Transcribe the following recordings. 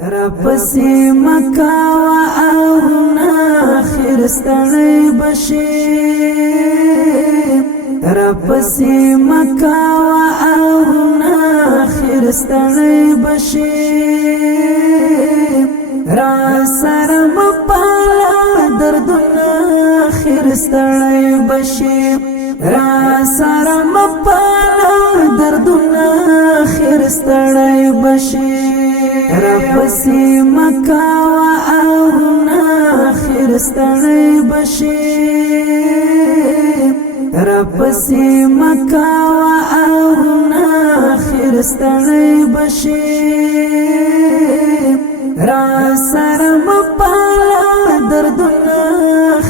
راپسې مکاوه آهونه خیر ستړی بشي راپسې مکاوه آهونه خیر ستړی بشي را سره مپاله دردونه خیر ستړی بشي را سره مپاله دردونه خیر ستړی بشي راپسې مکاوه آهونه خیر ستړی بشي راپسې مکاوه آهونه خیر ستړی بشي را سره مپاله دردونه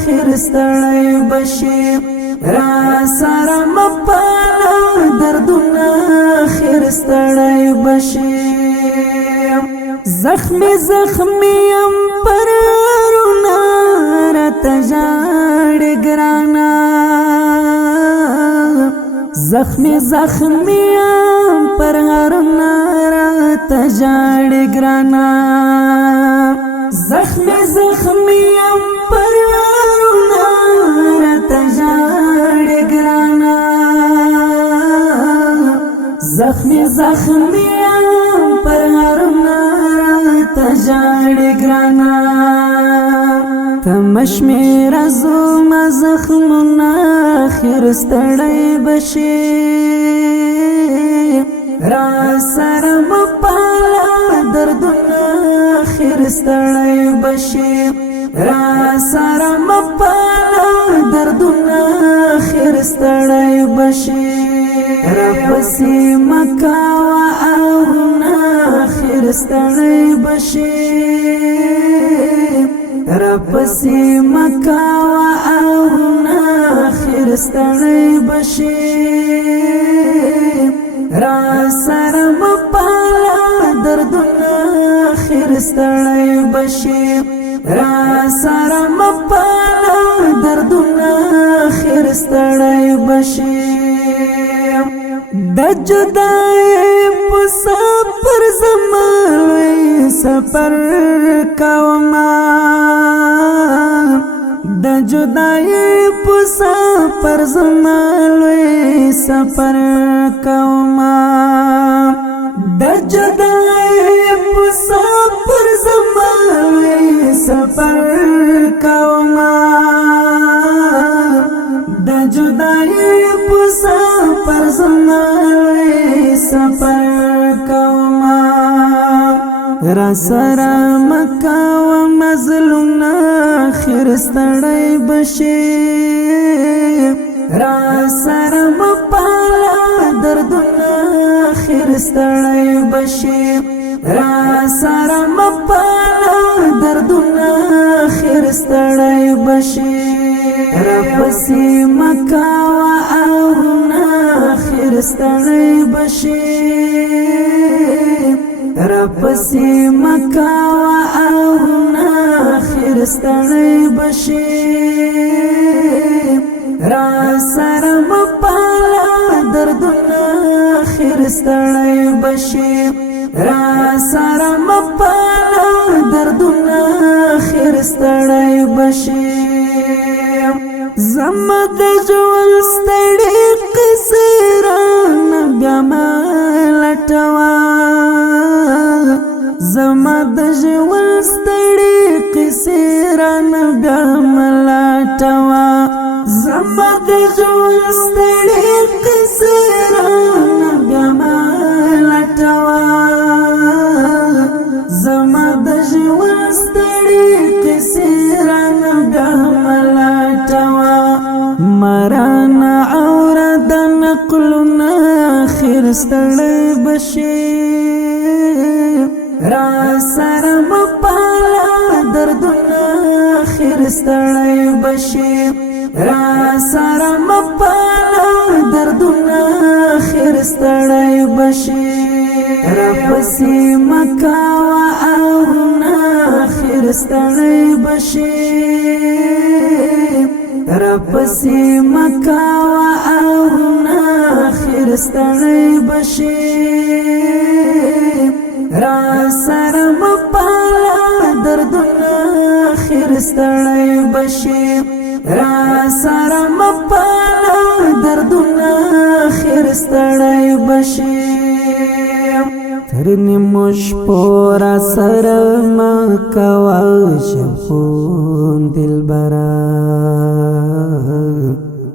خیر ستړی بشي را سره مپاله دردونه خیر ستړی بشي زخمی زخمی ام پررونا راته ژاړې ګرانا زخمی زخمی ام پررونا راته ژاړې ګرانا زخمی زخمی ام پررونا راته ژاړې ګرانا زخمی زخمی ام پررونا تجاړې ګرانا تمشمیر زما زخمونه خیر ستړی بشي را سره مپاله دردونه خیر ستړی بشي را سره مپاله دردونه خیر ستړی بشي راپسې مکاوه آهونه خیر ستړی بشي راپسې مکاوه آهونه خیر ستړی بشي را سره مپاله دردونه خیر ستړی بشي را سره مپاله دردونه خیر ستړی بشي د جدای په سفر زمالوي سفر کوما د جدای په سفر زمالوي سفر کوما د جدای په سفر زمالوي سفر کوما د جدای په سفر زمالوي سفر کوما را سره مکاوه مظلومه خیر ستړی بشي را سره مپاله دردونه خیر ستړی بشي را سره مپاله دردونه خیر ستړی بشي راپسې مکاوه آهونه خیر ستړی بشي راپسې مکاوه آهونه خیر ستړی بشي را سره مپاله دردونه خیر ستړی بشي را سره مپاله دردونه خیر ستړی بشي زما د ژوند ستړې قصې رانه بیا ملټوه زما د ژوند ستړې قصې رانه بیا ملټوه زما د ژوند ستړې قصې رانه بیا ملټوه زما د ژوند ستړې قصې رانه بیا ملټوه مرانا عوره د نقلونه خیر ستړی بشي را سره مپاله دردونه خیر ستړی بشي را سره مپاله دردونه خیر ستړی بشي راپسې مکاوه آهونه خیر ستړی بشي راپسې مکاوه آهونه خیر ستړی بشي را سره مپا ستړی بشي را سره مپالا دردونه خیر ستړی بشي تر نیمو شپو را سره مکوا شب خون دلبرا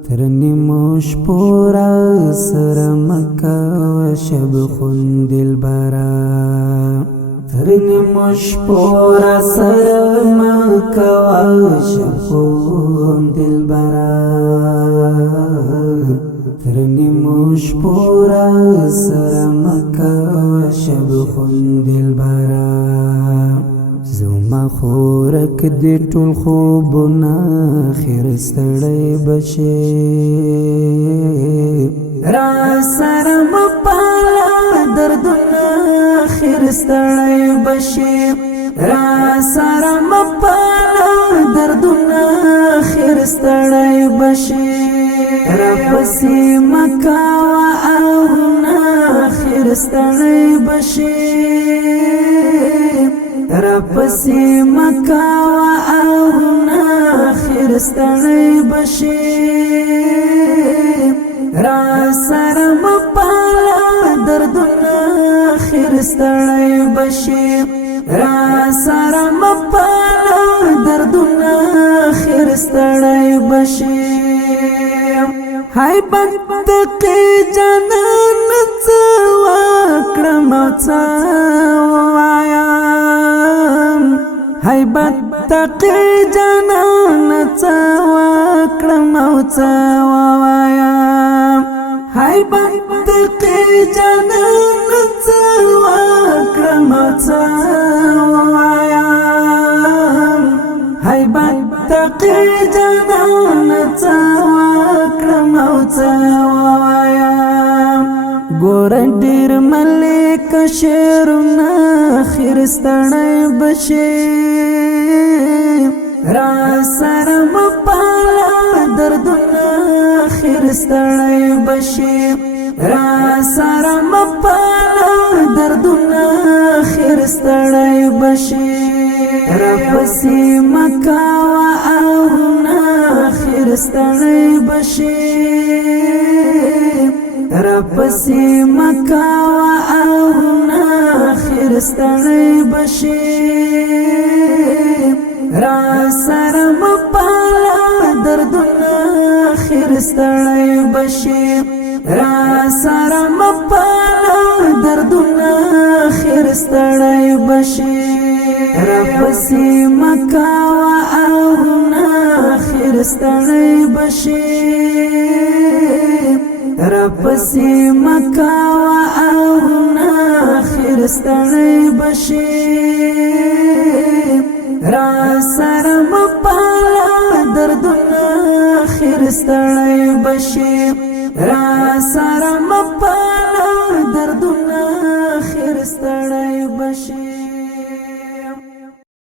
تر نیمو شپو را سره مکوا شب خون دلبرا تر نیمو شپو را سره مکوا شب خون دلبرا تر نیمو شپو را سره مکوا شب خون دلبرا زما خورک دی ټول خوبونه خیر ستړی بشي را سره مپالا دردونه خیر ستړی بشي را سره مپالا دردونه خیر ستړی بشي را پسې مکاوه آهونه خیر ستړی بشي را پسې مکاوه آهونه خیر ستړی بشي را سره مپالا دردونه خیر ستړی بشي را سره مپالا دردونه خیر ستړی بشي هاي بنتقي جنان څه وکړم څه وایم هاي بنتقي جنان څه وکړم څه وایم هاي بنتقي جنان څه وکړم څه وایم هاي بنتقي جنان څه ګور ډیر ملک شعرونه خیر ستړی بشي را سره مپالا دردونه خیر ستړی بشي را سره مپالا دردونه خیر ستړی بشي را پسې مکاوه آهونه خیر ستړی بشي را پسې مکاوه آهونه خیر ستړی بشي را سره مپالا دردونه خیر ستړی بشي را سره مپالا دردونه خیر ستړی بشي را پسې مکاوه آهونه خیر ستړی بشي را پسې مکاوه آهونه خیر ستړی بشي را سره مپالا دردونه خیر ستړی بشي را سره مپالا دردونه خیر ستړی